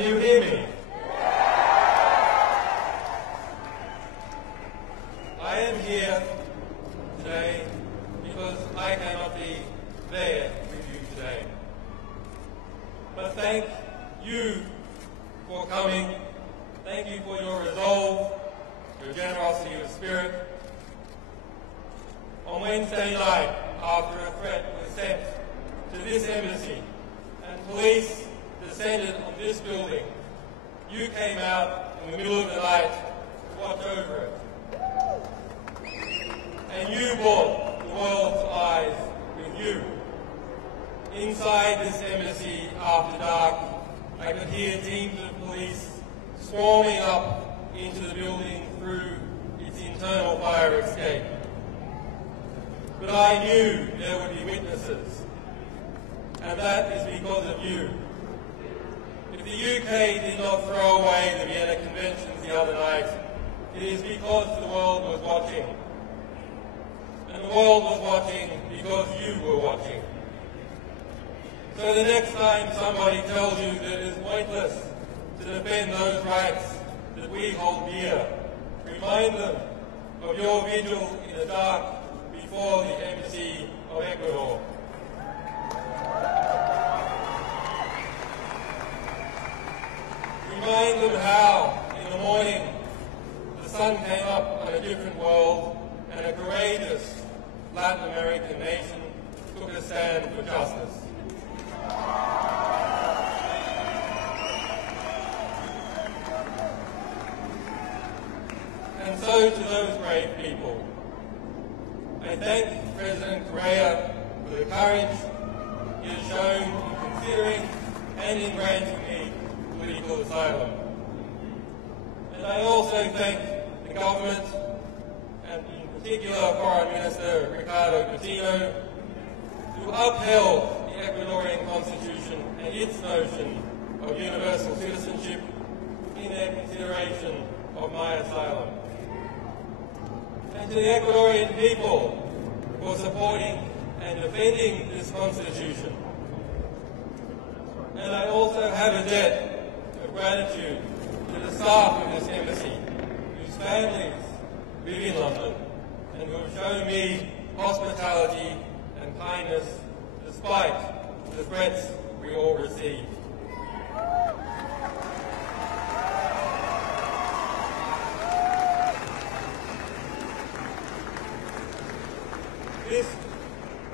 Can you hear me? I am here today because I cannot be there with you today. But thank you for coming. Thank you for your resolve, your generosity of spirit. On Wednesday night, after a threat was sent to this embassy and police descended on this building, you came out in the middle of the night to watch over it. And you brought the world's eyes with you. Inside this embassy after dark, I could hear teams of police swarming up into the building through its internal fire escape. But I knew there would be witnesses, and that is because of you. If the UK did not throw away the Vienna Conventions the other night, it is because the world was watching. And the world was watching because you were watching. So the next time somebody tells you that it is pointless to defend those rights that we hold dear, remind them of your vigil in the dark before the embassy of Ecuador. Remind them how, in the morning, the sun came up on a different world and a courageous Latin American nation took a stand for justice. And so to those brave people, I thank President Correa for the courage he has shown in considering and in granting me political asylum. And I also thank the government, and in particular Foreign Minister Ricardo Coutinho, who upheld the Ecuadorian Constitution and its notion of universal citizenship in their consideration of my asylum. And to the Ecuadorian people for supporting and defending this Constitution. And I also have a debt of gratitude to the staff of this embassy, whose families live in London, and who have shown me hospitality and kindness despite the threats we all receive.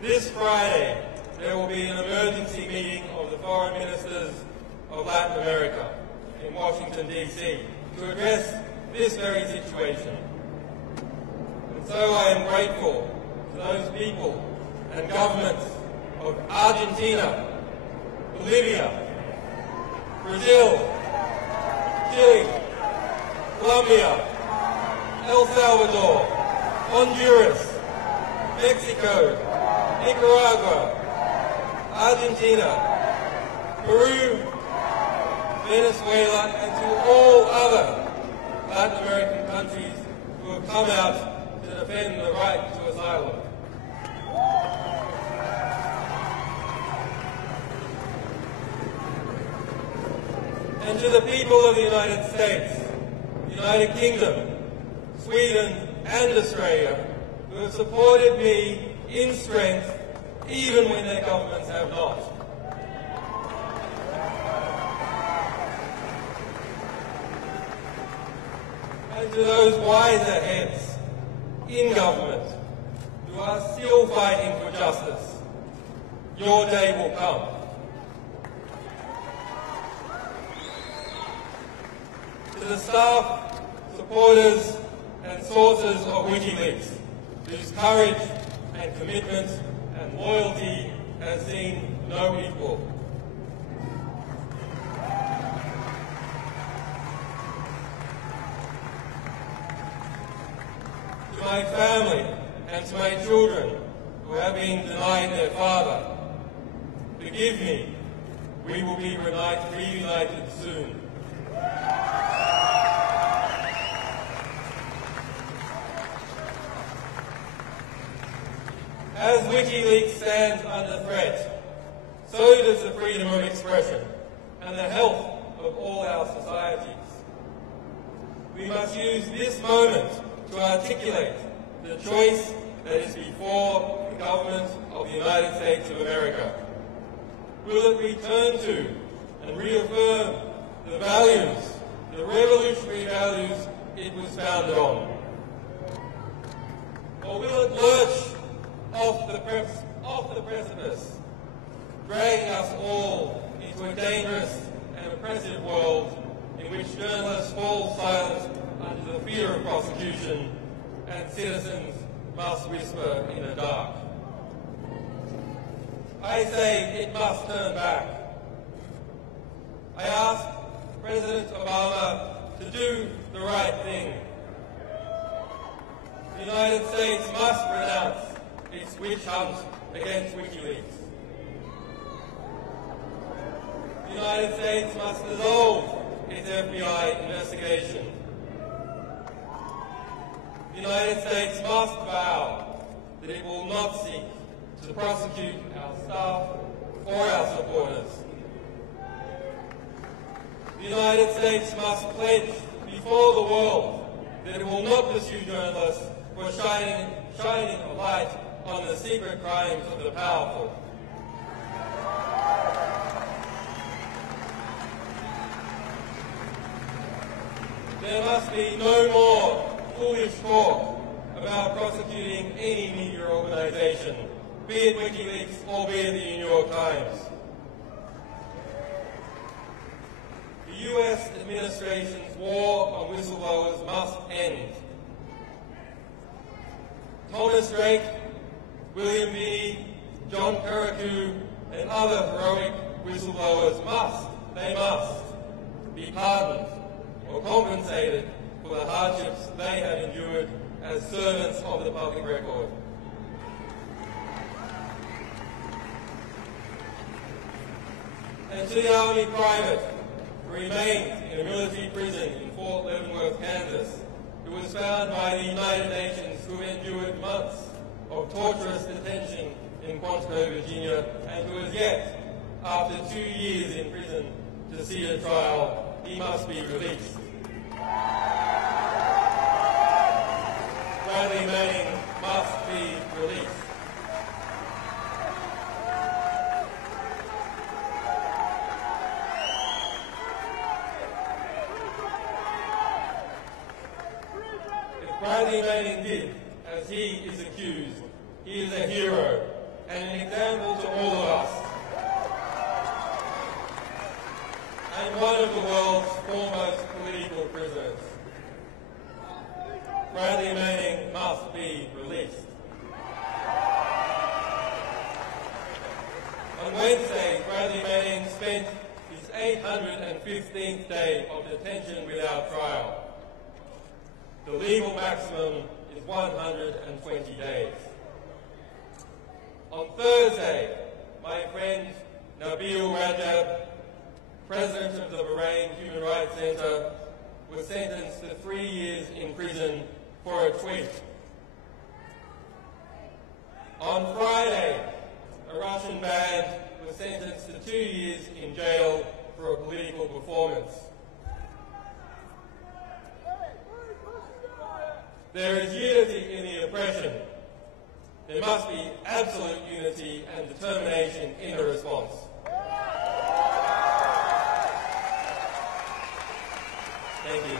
This Friday, there will be an emergency meeting of the foreign ministers of Latin America in Washington, D.C. to address this very situation. And so I am grateful to those people and governments of Argentina, Bolivia, Brazil, Chile, Colombia, El Salvador, Honduras, Mexico, Nicaragua, Argentina, Peru, Venezuela, and to all other Latin American countries who have come out to defend the right to asylum. And to the people of the United States, the United Kingdom, Sweden, and Australia, who have supported me in strength, even when their governments have not. And to those wiser heads in government who are still fighting for justice, your day will come. To the staff, supporters, and sources of WikiLeaks, whose courage and commitment and loyalty has seen no equal. To my family and to my children who have been denied their father, forgive me, we will be reunited soon. As WikiLeaks stands under threat, so does the freedom of expression and the health of all our societies. We must use this moment to articulate the choice that is before the government of the United States of America. Will it return to and reaffirm the values, the revolutionary values it was founded on? Or will it lurch off the precipice, dragging us all into a dangerous and oppressive world in which journalists fall silent under the fear of prosecution and citizens must whisper in the dark? I say it must turn back. I ask President Obama to do the right thing. The United States must renounce its witch hunt against WikiLeaks. The United States must dissolve its FBI investigation. The United States must vow that it will not seek to prosecute our staff or our supporters. The United States must pledge before the world that it will not pursue journalists for shining a light on the secret crimes of the powerful. There must be no more foolish talk about prosecuting any media organisation, be it WikiLeaks or be it the New York Times. The US administration's war on whistleblowers must end. Thomas Drake, William Meany, John Carrickoo, and other heroic whistleblowers must be pardoned or compensated for the hardships they have endured as servants of the public record. And to the Army private who remains in a military prison in Fort Leavenworth, Kansas, who was found by the United Nations who endured months of torturous detention in Quantico, Virginia, and who is yet, after 2 years in prison, to see a trial, he must be released. Bradley Manning must be released. If Bradley Manning did as he is accused, he is a hero and an example to all of us, and one of the world's foremost political prisoners. Bradley Manning must be released. On Wednesday, Bradley Manning spent his 815th day of detention without trial. The legal maximum is 120 days. On Thursday, my friend Nabil Rajab, president of the Bahrain Human Rights Centre, was sentenced to 3 years in prison for a tweet. On Friday, a Russian band was sentenced to 2 years in jail for a political performance. There is unity in the oppression. There must be absolute unity and determination in the response. Thank you.